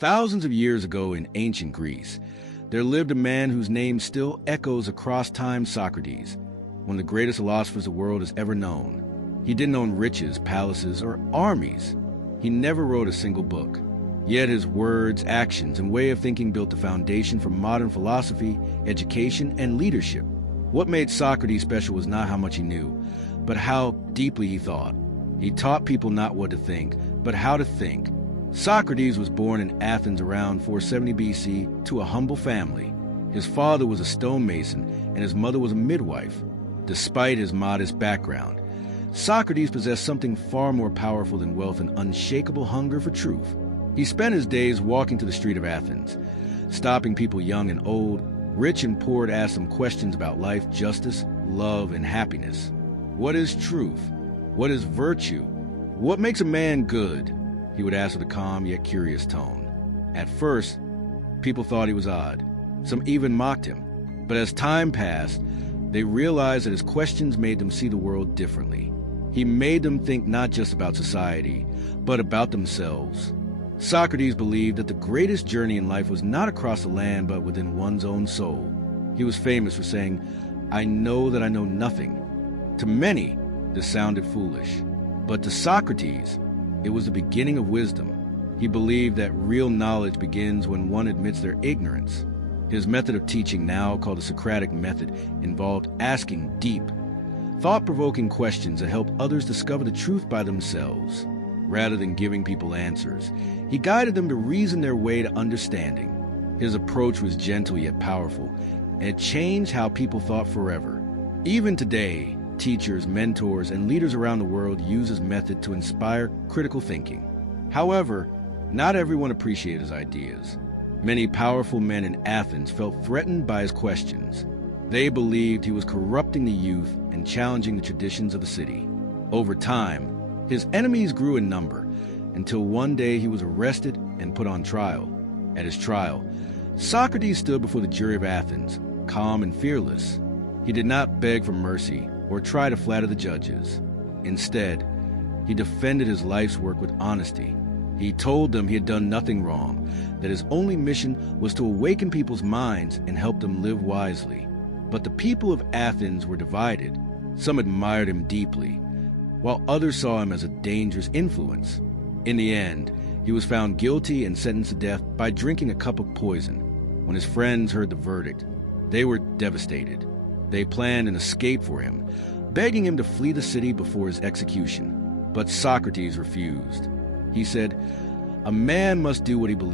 Thousands of years ago in ancient Greece, there lived a man whose name still echoes across time: Socrates, one of the greatest philosophers the world has ever known. He didn't own riches, palaces, or armies. He never wrote a single book. Yet his words, actions, and way of thinking built the foundation for modern philosophy, education, and leadership. What made Socrates special was not how much he knew, but how deeply he thought. He taught people not what to think, but how to think. Socrates was born in Athens around 470 BC to a humble family. His father was a stonemason and his mother was a midwife. Despite his modest background, Socrates possessed something far more powerful than wealth: an unshakable hunger for truth. He spent his days walking to the street of Athens, stopping people young and old, rich and poor, to ask them questions about life, justice, love, and happiness. What is truth? What is virtue? What makes a man good? He would ask with a calm yet curious tone. At first, people thought he was odd. Some even mocked him. But as time passed, they realized that his questions made them see the world differently. He made them think not just about society, but about themselves. Socrates believed that the greatest journey in life was not across the land, but within one's own soul. He was famous for saying, "I know that I know nothing." To many, this sounded foolish. But to Socrates, it was the beginning of wisdom. He believed that real knowledge begins when one admits their ignorance. His method of teaching, now called the Socratic method, involved asking deep, thought-provoking questions that help others discover the truth by themselves. Rather than giving people answers, he guided them to reason their way to understanding. His approach was gentle yet powerful, and it changed how people thought forever. Even today, teachers, mentors, and leaders around the world use his method to inspire critical thinking. However, not everyone appreciated his ideas. Many powerful men in Athens felt threatened by his questions. They believed he was corrupting the youth and challenging the traditions of the city. Over time, his enemies grew in number, until one day he was arrested and put on trial. At his trial, Socrates stood before the jury of Athens, calm and fearless. He did not beg for mercy or try to flatter the judges. Instead, he defended his life's work with honesty. He told them he had done nothing wrong, that his only mission was to awaken people's minds and help them live wisely. But the people of Athens were divided. Some admired him deeply, while others saw him as a dangerous influence. In the end, he was found guilty and sentenced to death by drinking a cup of poison. When his friends heard the verdict, they were devastated. They planned an escape for him, begging him to flee the city before his execution. But Socrates refused. He said, "A man must do what he believes